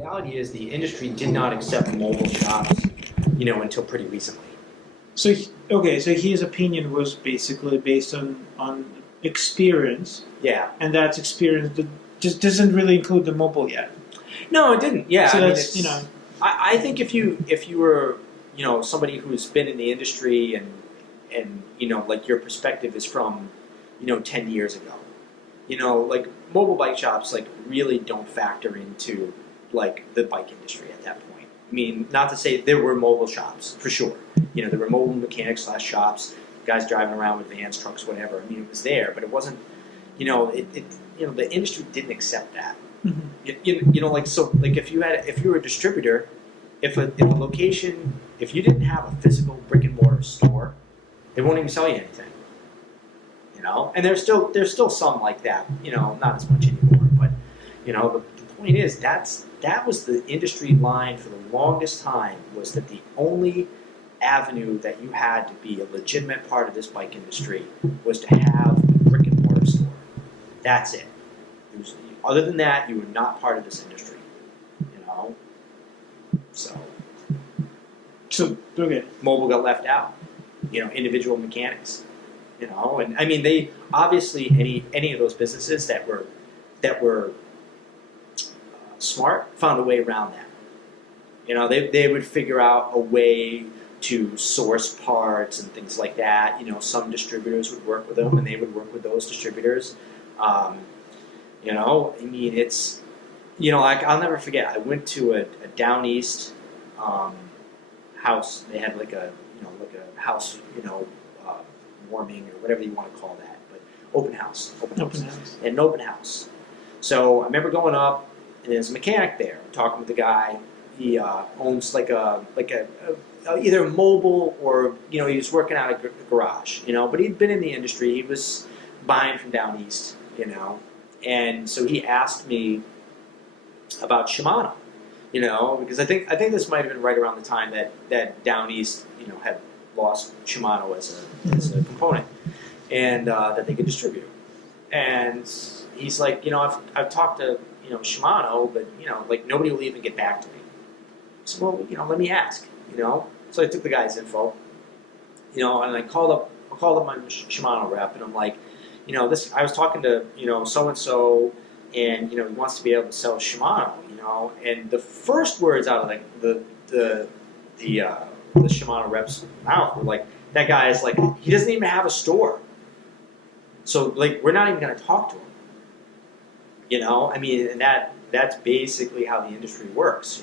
reality is the industry did not accept mobile shops, until pretty recently. So so his opinion was basically based on experience, Yeah. and that's experience that just doesn't really include the mobile yet. No, it didn't. Yeah. So I mean, that's I think if you were somebody who's been in the industry and like your perspective is from 10 years ago, like mobile bike shops like really don't factor into like the bike industry at that point. I mean, not to say there were mobile shops for sure. There were mobile mechanics / shops, guys driving around with vans, trucks, whatever. I mean, it was there, but it wasn't. The industry didn't accept that. mm-hmm. Like if you were a distributor, if a location, if you didn't have a physical brick and mortar store, they won't even sell you anything. And there's still some like that. Not as much anymore, but the point is that was the industry line for the longest time, was that the only avenue that you had to be a legitimate part of this bike industry was to have a brick and mortar store. That's it. Other than that, you were not part of this industry. So okay. Mobile got left out. Individual mechanics. And I mean, they obviously any of those businesses that were smart found a way around that. They would figure out a way to source parts and things like that. Some distributors would work with them, and they would work with those distributors. I mean, it's like I'll never forget. I went to a down east house. They had like a house, warming or whatever you want to call that, but open house. And an open house. So I remember going up, and there's a mechanic there, talking with the guy. He owns like a either mobile or he was working out of a garage, but he'd been in the industry. He was buying from down east, and so he asked me about Shimano, because I think this might have been right around the time that down east, had lost Shimano as a component, and that they could distribute. And he's like, I've talked to Shimano, but like nobody will even get back to me. So well, let me ask. So I took the guy's info, and I called up my Shimano rep, and I'm like, this. I was talking to so and so, and he wants to be able to sell Shimano, and the first words out of the Shimano rep's mouth were like, that guy is like, he doesn't even have a store, so like we're not even going to talk to him. I mean, and that's basically how the industry works.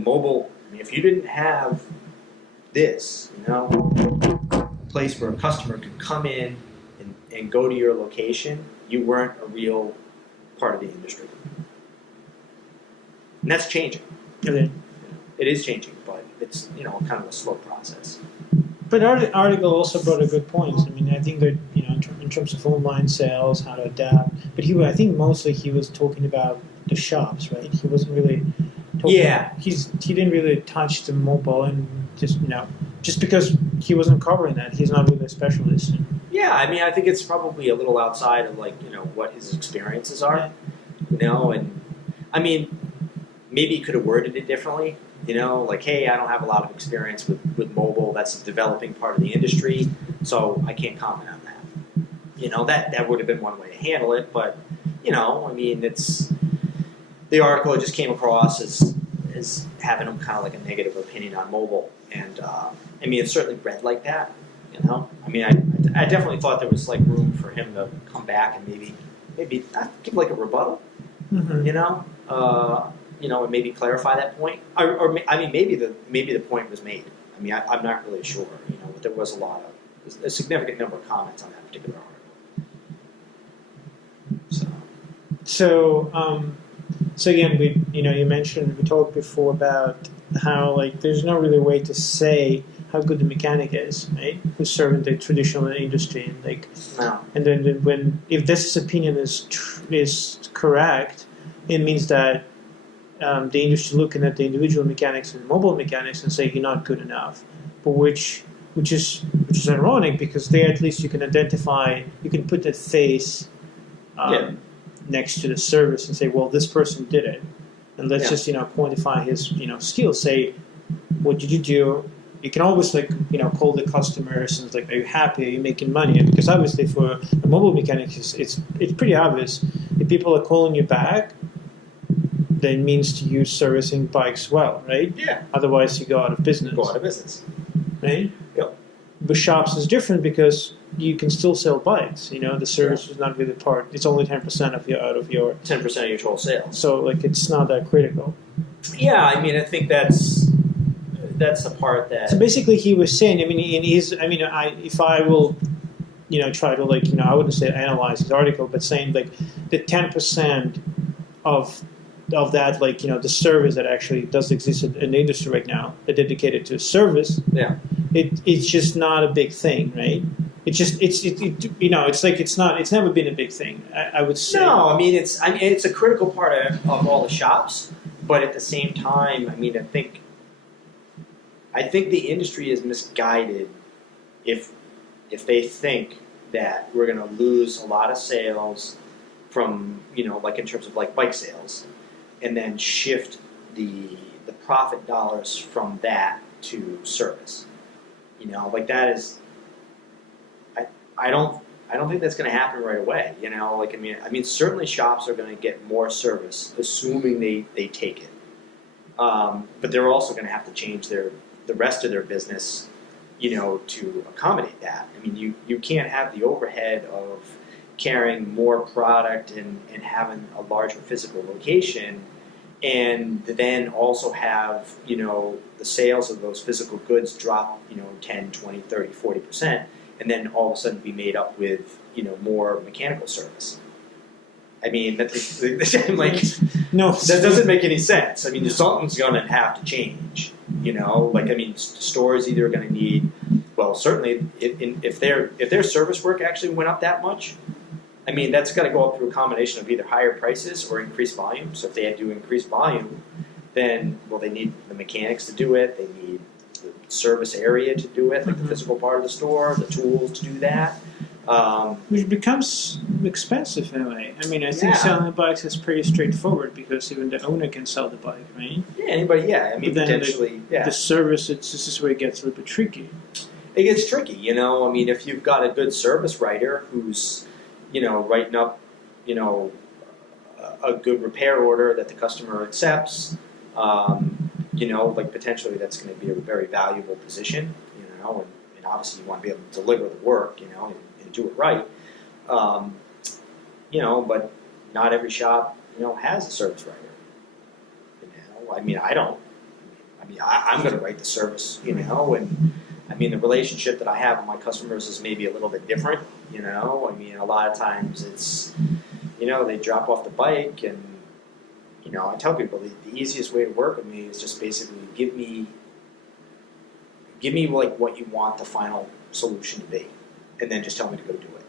Mobile. I mean, if you didn't have this, a place where a customer could come in and go to your location, you weren't a real part of the industry. And that's changing. Okay. It is changing, but it's kind of a slow process. But the article also brought a good point. I mean, I think that in terms of online sales, how to adapt. But I think mostly he was talking about the shops, right? He wasn't really. Yeah. He didn't really touch the mobile, and just because he wasn't covering that, he's not really a specialist. Yeah, I mean, I think it's probably a little outside of what his experiences are, and I mean, maybe he could have worded it differently, like, hey, I don't have a lot of experience with mobile. That's a developing part of the industry, so I can't comment on that. That would have been one way to handle it, but I mean, it's. The article just came across as having him kind of like a negative opinion on mobile, and I mean it's certainly read like that, I mean I definitely thought there was like room for him to come back and maybe give like a rebuttal, mm-hmm. And maybe clarify that point, or I mean maybe the point was made. I mean I'm not really sure, but there was a significant number of comments on that particular article. So again, we talked before about how like there's no really way to say how good the mechanic is, right? Who's serving the traditional industry, and like, no. And then if this opinion is correct, it means that the industry looking at the individual mechanics and mobile mechanics and say you're not good enough, but which is ironic because there at least you can identify, you can put the face. Next to the service and say, well, this person did it. and let's Yeah. just quantify his skills. Say, what did you do? You can always call the customers and it's like, are you happy? Are you making money? Because obviously for a mobile mechanic, it's pretty obvious. If people are calling you back, then it means to you servicing bikes well, right? Yeah. Otherwise, you go out of business. Go out of business. Right? Yep. With shops is different because you can still sell bikes. The service is not really part. It's only 10% of your 10% of your total sales. So it's not that critical. Yeah, I mean, I think that's the part that. So basically, he was saying. If I will, try to I wouldn't say analyze his article, but saying the 10% of that, the service that actually does exist in the industry right now, dedicated to service. Yeah. It's just not a big thing, right? It's never been a big thing. I would say. No, I mean it's a critical part of all the shops, but at the same time, I think the industry is misguided if they think that we're going to lose a lot of sales from in terms of bike sales, and then shift the profit dollars from that to service. That is. I don't think that's going to happen right away. Certainly shops are going to get more service, assuming they take it. But they're also going to have to change the rest of their business, to accommodate that. You can't have the overhead of carrying more product and having a larger physical location, and then also have the sales of those physical goods drop 10, 20, 30, 40%. And then all of a sudden be made up with more mechanical service. No, that doesn't make any sense. Something's going to have to change. Stores either going to need, certainly if their service work actually went up that much, that's got to go up through a combination of either higher prices or increased volume. So if they had to increase volume, then they need the mechanics to do it. They need service area to do it, the physical part of the store, the tools to do that. Which becomes expensive in a way. I think selling bikes is pretty straightforward because even the owner can sell the bike, right? Yeah, anybody, yeah. But then potentially, the service, this is where it gets a little bit tricky. It gets tricky, if you've got a good service writer who's, writing up, a good repair order that the customer accepts, potentially that's going to be a very valuable position, and obviously you want to be able to deliver the work, and do it right. But not every shop, has a service writer. I don't. I'm going to write the service, and the relationship that I have with my customers is maybe a little bit different, a lot of times it's, they drop off the bike and, I tell people the easiest way to work with me is just basically give me what you want the final solution to be, and then just tell me to go do it.